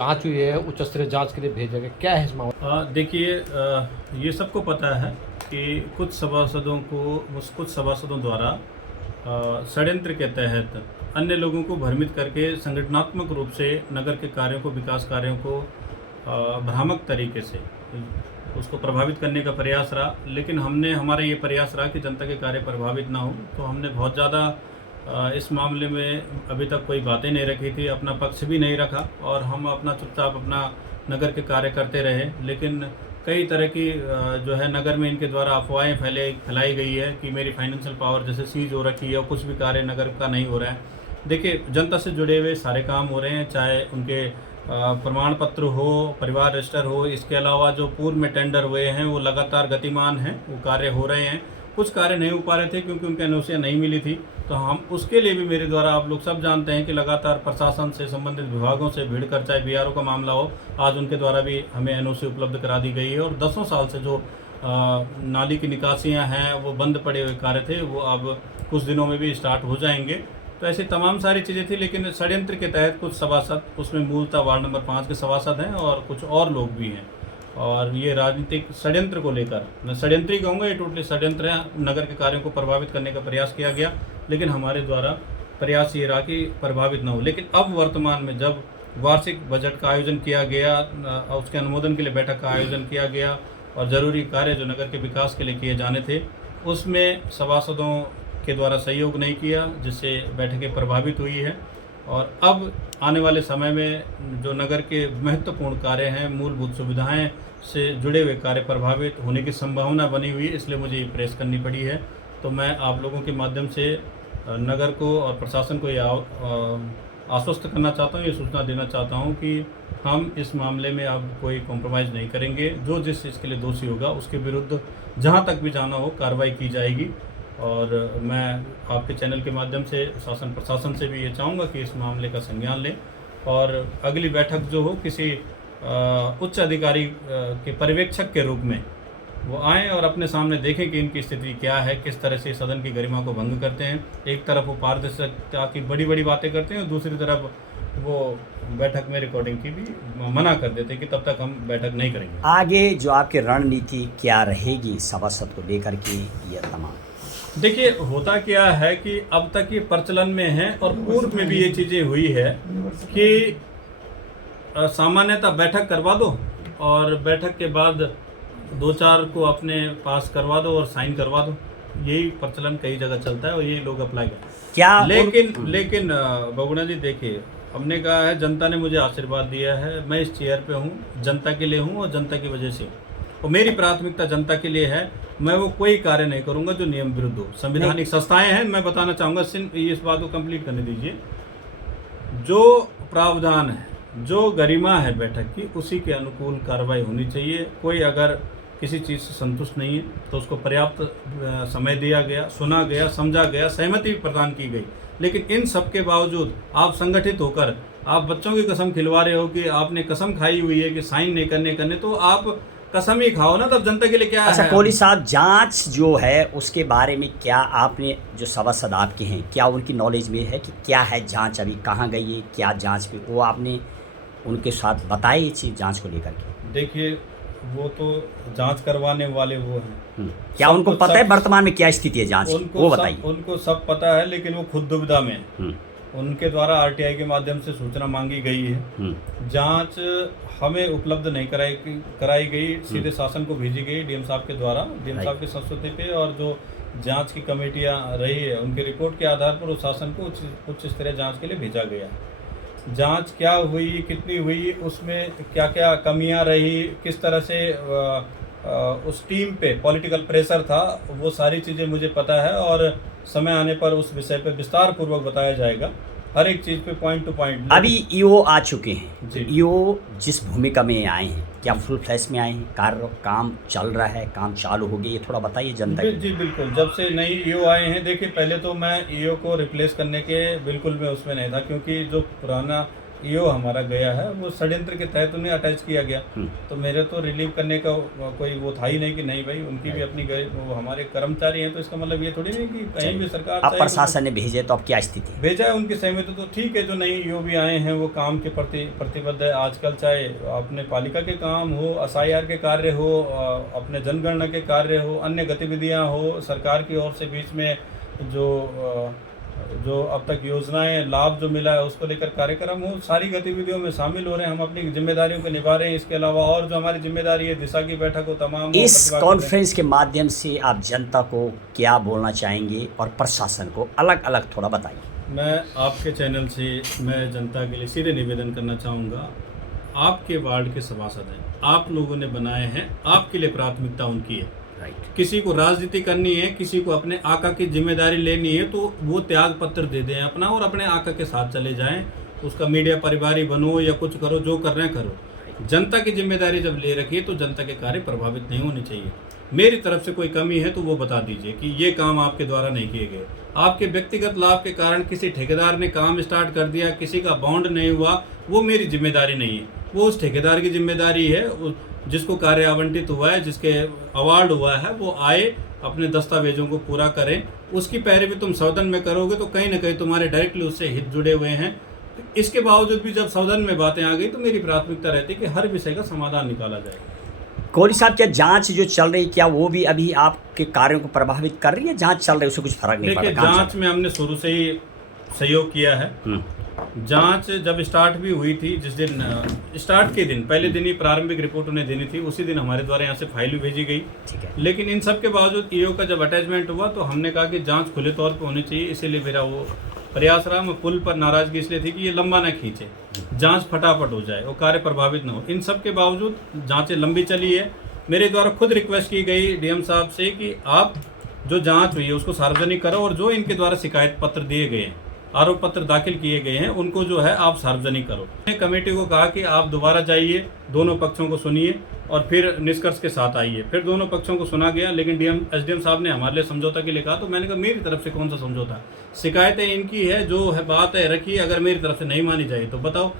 जांच हुई है, उच्च स्तरीय जांच के लिए भेजा गया, क्या है इस मामले? देखिए, ये सबको पता है कि कुछ सभासदों द्वारा षड्यंत्र के तहत अन्य लोगों को भ्रमित करके संगठनात्मक रूप से नगर के कार्यों को, विकास कार्यों को भ्रामक तरीके से उसको प्रभावित करने का प्रयास रहा। लेकिन हमारा ये प्रयास रहा कि जनता के कार्य प्रभावित ना हो, तो हमने बहुत ज़्यादा इस मामले में अभी तक कोई बातें नहीं रखी थी, अपना पक्ष भी नहीं रखा और हम अपना चुपचाप अपना नगर के कार्य करते रहे। लेकिन कई तरह की जो है नगर में इनके द्वारा अफवाहें फैलाई गई है कि मेरी फाइनेंशियल पावर जैसे सीज हो रखी है और कुछ भी कार्य नगर का नहीं हो रहा है। देखिए, जनता से जुड़े हुए सारे काम हो रहे हैं, चाहे उनके प्रमाण पत्र हो, परिवार रजिस्टर हो, इसके अलावा जो पूर्व में टेंडर हुए हैं वो लगातार गतिमान हैं, वो कार्य हो रहे हैं। कुछ कार्य नहीं हो पा रहे थे क्योंकि उनके एनओसियाँ नहीं मिली थी, तो हम उसके लिए भी मेरे द्वारा, आप लोग सब जानते हैं कि लगातार प्रशासन से संबंधित विभागों से भिड़ कर, चाहे बीआरओ का मामला हो, आज उनके द्वारा भी हमें एनओसी उपलब्ध करा दी गई है। और 10 साल से जो नाली की निकासियाँ हैं वो बंद पड़े हुए कार्य थे, वो अब कुछ दिनों में भी स्टार्ट हो जाएंगे। तो ऐसी तमाम सारी चीज़ें थी, लेकिन षड्यंत्र के तहत कुछ सभासद, उसमें मूलतः वार्ड नंबर 5 के सभासद हैं और कुछ और लोग भी हैं। और ये राजनीतिक षड्यंत्र को लेकर, मैं षड्यंत्र ही कहूँगा, ये टोटली षड्यंत्र है। नगर के कार्यों को प्रभावित करने का प्रयास किया गया, लेकिन हमारे द्वारा प्रयास ये रहा कि प्रभावित न हो। लेकिन अब वर्तमान में जब वार्षिक बजट का आयोजन किया गया, उसके अनुमोदन के लिए बैठक का आयोजन किया गया और ज़रूरी कार्य जो नगर के विकास के लिए किए जाने थे, उसमें सभासदों के द्वारा सहयोग नहीं किया, जिससे बैठकें प्रभावित हुई है। और अब आने वाले समय में जो नगर के महत्वपूर्ण कार्य हैं, मूलभूत सुविधाएं से जुड़े हुए कार्य प्रभावित होने की संभावना बनी हुई है, इसलिए मुझे ये प्रेस करनी पड़ी है। तो मैं आप लोगों के माध्यम से नगर को और प्रशासन को ये आश्वस्त करना चाहता हूँ, ये सूचना देना चाहता हूँ कि हम इस मामले में अब कोई कॉम्प्रोमाइज़ नहीं करेंगे। जो जिस चीज़ के लिए दोषी होगा उसके विरुद्ध जहाँ तक भी जाना हो कार्रवाई की जाएगी। और मैं आपके चैनल के माध्यम से शासन प्रशासन से भी ये चाहूँगा कि इस मामले का संज्ञान लें और अगली बैठक जो हो किसी उच्च अधिकारी के पर्यवेक्षक के रूप में वो आएँ और अपने सामने देखें कि इनकी स्थिति क्या है, किस तरह से सदन की गरिमा को भंग करते हैं। एक तरफ वो पारदर्शिता की बड़ी बड़ी बातें करते हैं और दूसरी तरफ वो बैठक में रिकॉर्डिंग की भी मना कर देते हैं कि तब तक हम बैठक नहीं करेंगे। आगे जो आपकी रणनीति क्या रहेगी सभासद को लेकर के ये तमाम? देखिए, होता क्या है कि अब तक ये प्रचलन में है और पूर्व में भी ये चीज़ें हुई है कि सामान्यतः बैठक करवा दो और बैठक के बाद 2-4 को अपने पास करवा दो और साइन करवा दो। यही प्रचलन कई जगह चलता है और यही लोग अप्लाई करते हैं। क्या लेकिन बगुना जी, देखिए, हमने कहा है, जनता ने मुझे आशीर्वाद दिया है, मैं इस चेयर पे हूँ, जनता के लिए हूँ और जनता की वजह से हूँ और मेरी प्राथमिकता जनता के लिए है। मैं वो कोई कार्य नहीं करूंगा जो नियम विरुद्ध हो। संवैधानिक संस्थाएं हैं, मैं बताना चाहूँगा, इस बात को कंप्लीट करने दीजिए। जो प्रावधान है, जो गरिमा है बैठक की, उसी के अनुकूल कार्रवाई होनी चाहिए। कोई अगर किसी चीज़ से संतुष्ट नहीं है तो उसको पर्याप्त समय दिया गया, सुना गया, समझा गया, सहमति भी प्रदान की गई। लेकिन इन सब के बावजूद आप संगठित होकर आप बच्चों की कसम खिलवा रहे हो कि आपने कसम खाई हुई है कि साइन नहीं करने, तो आप कसम ही खाओ ना, तब जनता के लिए क्या है? अच्छा कोहली साहब, जांच जो है उसके बारे में क्या आपने, जो सभासद आपके हैं, क्या उनकी नॉलेज में है कि क्या है जांच, अभी कहाँ गई है, क्या जांच पे, वो आपने उनके साथ बताई ये चीज़ जांच को लेकर के? देखिए, वो तो जांच करवाने वाले वो हैं। क्या उनको पता है वर्तमान में क्या स्थिति है जांच की, वो बताइए। उनको सब पता है, लेकिन वो खुद दुविधा में है। उनके द्वारा आरटीआई के माध्यम से सूचना मांगी गई है। जांच हमें उपलब्ध नहीं कराई गई, सीधे शासन को भेजी गई डीएम साहब के द्वारा, डीएम साहब की संस्तुति पे। और जो जांच की कमेटियां रही है, उनके रिपोर्ट के आधार पर उस शासन को उच्च स्तरीय जांच के लिए भेजा गया। जांच क्या हुई, कितनी हुई, उसमें क्या क्या कमियां रही, किस तरह से उस टीम पे पॉलिटिकल प्रेशर था, वो सारी चीज़ें मुझे पता है और समय आने पर उस विषय पे विस्तार पूर्वक बताया जाएगा, हर एक चीज़ पे पॉइंट टू पॉइंट। अभी ईओ आ चुके हैं, जी। ईओ जिस भूमिका में आए हैं, क्या फुल फ्लैश में आए हैं, काम चल रहा है, काम चालू हो गया, ये थोड़ा बताइए जनता को। जी बिल्कुल, जब से नई ईओ आए हैं, देखिए, पहले तो मैं ईओ को रिप्लेस करने के बिल्कुल मैं उसमें नहीं था, क्योंकि जो पुराना ईओ हमारा गया है, वो षड्यंत्र के तहत उन्हें अटैच किया गया। तो मेरे तो रिलीव करने का कोई वो था ही नहीं कि नहीं भाई उनकी भी अपनी वो हमारे कर्मचारी हैं, तो इसका मतलब ये थोड़ी नहीं कि कहीं भी सरकार अब प्रशासन ने भेजे तो अब क्या स्थिति है? भेजा है उनकी सहमति तो ठीक है। जो नई ईओ भी आए हैं वो काम के प्रति प्रतिबद्ध है। आजकल चाहे अपने पालिका के काम हो, SIR के कार्य हो, अपने जनगणना के कार्य हो, अन्य गतिविधियां हो, सरकार की ओर से बीच में जो अब तक योजनाएं लाभ जो मिला है उसको लेकर कार्यक्रम हो, सारी गतिविधियों में शामिल हो रहे हैं। हम अपनी जिम्मेदारियों को निभा रहे हैं। इसके अलावा और जो हमारी जिम्मेदारी है, दिशा की बैठक हो, तमाम इस कॉन्फ्रेंस के माध्यम से आप जनता को क्या बोलना चाहेंगे और प्रशासन को अलग अलग थोड़ा बताइए। मैं आपके चैनल से मैं जनता के लिए सीधे निवेदन करना चाहूँगा, आपके वार्ड के सभासद हैं, आप लोगों ने बनाए हैं, आपके लिए प्राथमिकता उनकी है। किसी को राजनीति करनी है, किसी को अपने आका की जिम्मेदारी लेनी है, तो वो त्याग पत्र दे दें अपना और अपने आका के साथ चले जाएं। उसका मीडिया परिवारी बनो या कुछ करो, जो कर रहे हैं करो। जनता की जिम्मेदारी जब ले रखी है तो जनता के कार्य प्रभावित नहीं होने चाहिए। मेरी तरफ से कोई कमी है तो वो बता दीजिए कि ये काम आपके द्वारा नहीं किए गए। आपके व्यक्तिगत लाभ के कारण किसी ठेकेदार ने काम स्टार्ट कर दिया, किसी का बॉन्ड नहीं हुआ, वो मेरी जिम्मेदारी नहीं है, वो उस ठेकेदार की जिम्मेदारी है। जिसको कार्य आवंटित हुआ है, जिसके अवार्ड हुआ है, वो आए अपने दस्तावेजों को पूरा करें। उसकी पैरवी तुम सदन में करोगे तो कहीं ना कहीं तुम्हारे डायरेक्टली उससे हित जुड़े हुए हैं। इसके बावजूद भी जब सदन में बातें आ गई तो मेरी प्राथमिकता रहती है कि हर विषय का समाधान निकाला जाए। कोहली साहब, क्या जांच जो चल रही, क्या वो भी अभी आपके कार्यों को प्रभावित कर रही है? जांच चल रही है, उससे कुछ फर्क नहीं पड़ा? जांच में हमने शुरू से ही सहयोग किया है। जांच जब स्टार्ट भी हुई थी, जिस दिन स्टार्ट के दिन पहले दिन ही प्रारंभिक रिपोर्ट उन्हें देनी थी, उसी दिन हमारे द्वारा यहाँ से फाइल भी भेजी गई। ठीक है। लेकिन इन सब के बावजूद ईओ का जब अटैचमेंट हुआ तो हमने कहा कि जांच खुले तौर पर होनी चाहिए। इसीलिए मेरा वो प्रयास रहा। मैं पुल पर नाराजगी इसलिए थी कि ये लंबा ना खींचे, जांच फटाफट हो जाए और कार्य प्रभावित न हो। इन सब के बावजूद जांचें लंबी चली है। मेरे द्वारा खुद रिक्वेस्ट की गई डीएम साहब से कि आप जो जांच हुई है उसको सार्वजनिक करो और जो इनके द्वारा शिकायत पत्र दिए गए हैं, आरोप पत्र दाखिल किए गए हैं, उनको जो है आप सार्वजनिक करो। मैंने कमेटी को कहा कि आप दोबारा जाइए, दोनों पक्षों को सुनिए और फिर निष्कर्ष के साथ आइए। फिर दोनों पक्षों को सुना गया, लेकिन एसडीएम साहब ने हमारे लिए समझौता के लिए कहा। तो मैंने कहा मेरी तरफ से कौन सा समझौता, शिकायतें इनकी है, जो है बात है रखिए, अगर मेरी तरफ से नहीं मानी जाए तो बताओ।